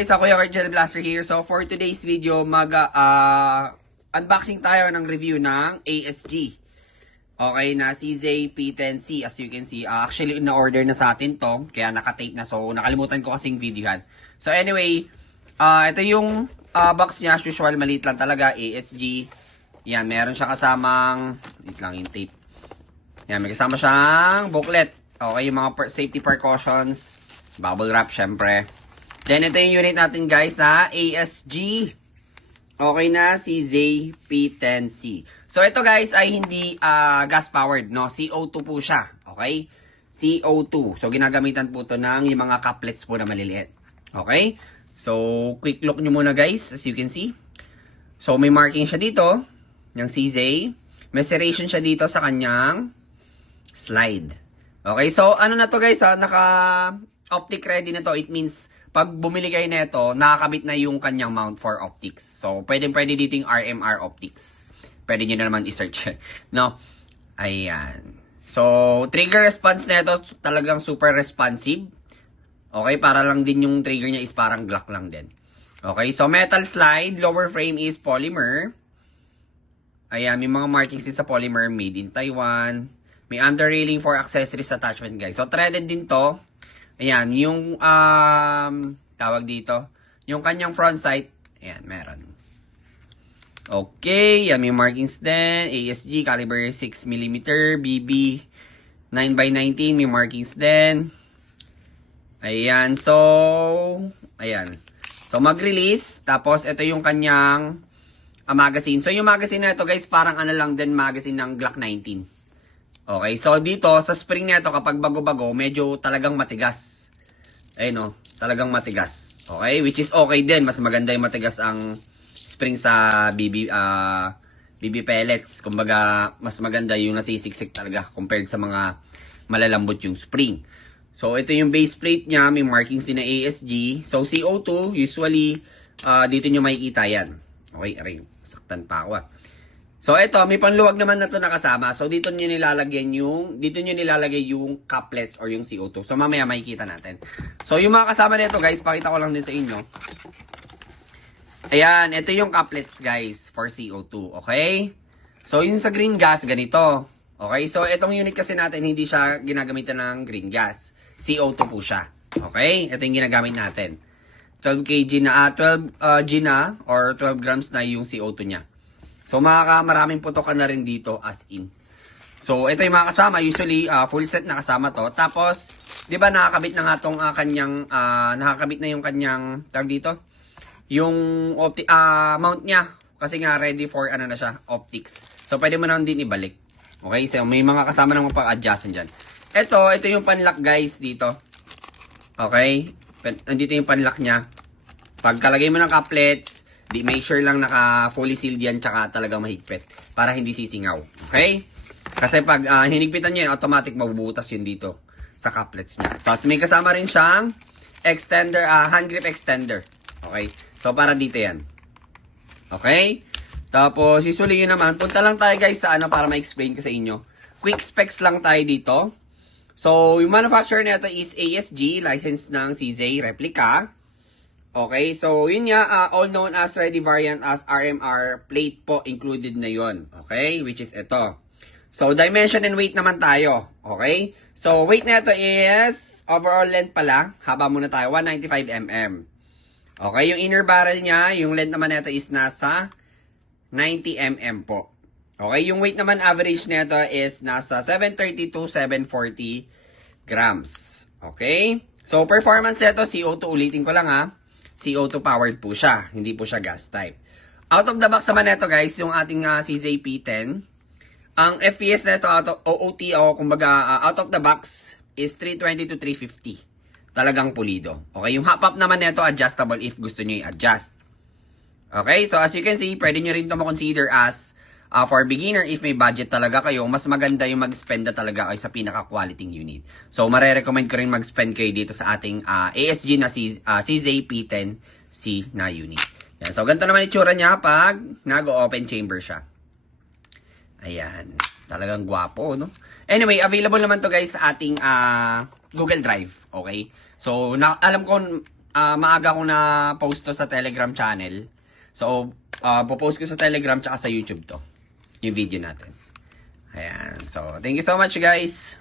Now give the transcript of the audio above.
Guys, ako yung Argel Blaster here. So for today's video, unboxing tayo ng review ng ASG. Okay, na CZ-P10C. As you can see, actually na-order na sa atin to. Kaya naka-tape na. So nakalimutan ko kasing videohan. So anyway, ito yung box niya. As usual, maliit lang talaga. ASG. Yan, meron siya kasamang, wait lang yung tape. Yan, may kasama siyang booklet. Okay, yung mga safety precautions. Bubble wrap, syempre. Then, ito yung unit natin, guys, sa ASG. Okay na, CZ-P10C. So, ito, guys, ay hindi gas-powered, no? CO2 po siya, okay? CO2. So, ginagamitan po ito ng yung mga couplets po na maliliit. Okay? So, quick look nyo muna, guys, as you can see. So, may marking siya dito, yung CZ. May serration siya dito sa kanyang slide. Okay, so, ano na to, guys, ha? Naka-optic ready na to. It means, pag bumili kayo nito, nakakabit na yung kanyang mount for optics. So, pwede dito yung RMR optics. Pwede nyo na naman i-search. No? Ayan. So, trigger response nito talagang super responsive. Okay, para lang din yung trigger niya is parang Glock lang din. Okay, so metal slide. Lower frame is polymer. Ayan, may mga markings din sa polymer. Made in Taiwan. May under railing for accessories attachment, guys. So, threaded din to. Ayan, yung tawag dito, yung kanyang front sight, ayan, meron. Okay, yan, may markings din. ASG, caliber 6mm, BB 9x19, may markings din. Ayan, so, ayan. So, mag-release, tapos ito yung kanyang magazine. So, yung magazine na ito, guys, parang ano lang din magazine ng Glock 19. Okay, so dito, sa spring nito kapag bago-bago, medyo talagang matigas. Ayun no, talagang matigas. Okay, which is okay din. Mas maganda yung matigas ang spring sa BB pellets. Kumbaga, mas maganda yung nasisiksik talaga compared sa mga malalambot yung spring. So, ito yung base plate niya. May markings din na ASG. So, CO2, usually, dito nyo makikita yan. Okay, aray, saktan pa ako So, ito, may panluwag naman na ito nakasama. So, dito nyo nilalagay yung couplets or yung CO2. So, mamaya makikita natin. So, yung mga kasama nito, guys, pakita ko lang din sa inyo. Ayan, ito yung couplets, guys, for CO2. Okay? So, yung sa green gas, ganito. Okay? So, itong unit kasi natin, hindi siya ginagamitan ng green gas. CO2 po siya. Okay? Ito yung ginagamit natin. 12 kg na, 12 G na, or 12 grams na yung CO2 niya. So, maraming putokan na rin dito as in. So, ito yung mga kasama. Usually, full set na kasama to. Tapos, di ba nakakabit na nga itong nakakabit na yung kanyang, tawag dito, yung mount niya. Kasi nga, ready for, ano na siya, optics. So, pwede mo na din ibalik. Okay? So, may mga kasama ng pang-adjustan dyan. Ito yung panlock, guys, dito. Okay? Nandito yung panlock niya. Pagkalagay mo ng couplets, make sure lang naka-fully sealed yan tsaka talaga mahigpit para hindi sisingaw. Okay? Kasi pag hinigpitan nyo yan, automatic mabubutas yun dito sa couplets niya. Tapos may kasama rin siyang extender, hand grip extender. Okay? So para dito yan. Okay? Tapos usually yun naman, punta lang tayo guys sa para ma-explain ko sa inyo. Quick specs lang tayo dito. So yung manufacturer nito is ASG, license ng CZ replica. Okay, so yun nga, all known as ready variant as RMR plate po included na yon. Okay, which is ito. So dimension and weight naman tayo. Okay, so weight na ito is overall length pala, haba muna tayo, 195mm. Okay, yung inner barrel niya, yung length naman nito is nasa 90mm po. Okay, yung weight naman average nito is nasa 730 to 740 grams. Okay, so performance nito, CO2 ulitin ko lang ha. CO2 powered po siya. Hindi po siya gas type. Out of the box naman nito guys, yung ating CZ-P10. Ang FPS nito OOT o kumbaga out of the box is 320 to 350. Talagang pulido. Okay, yung hop-up naman nito adjustable if gusto niyo i-adjust. Okay, so as you can see, pwede niyo rin ito ma-consider as for beginner if may budget talaga kayo, mas maganda yung mag-spend na talaga kayo sa pinaka-quality unit. So, marirecommend ko rin mag-spend kayo dito sa ating ASG na CZ-P10C na unit. Yan. So, ganito naman itsura niya pag nag-open chamber siya. Ayan. Talagang gwapo, no? Anyway, available naman to guys sa ating Google Drive. Okay? So, alam ko maaga ko na post to sa Telegram channel. So, popost ko sa Telegram tsaka sa YouTube to. Yung video natin. Ayan. So, thank you so much guys.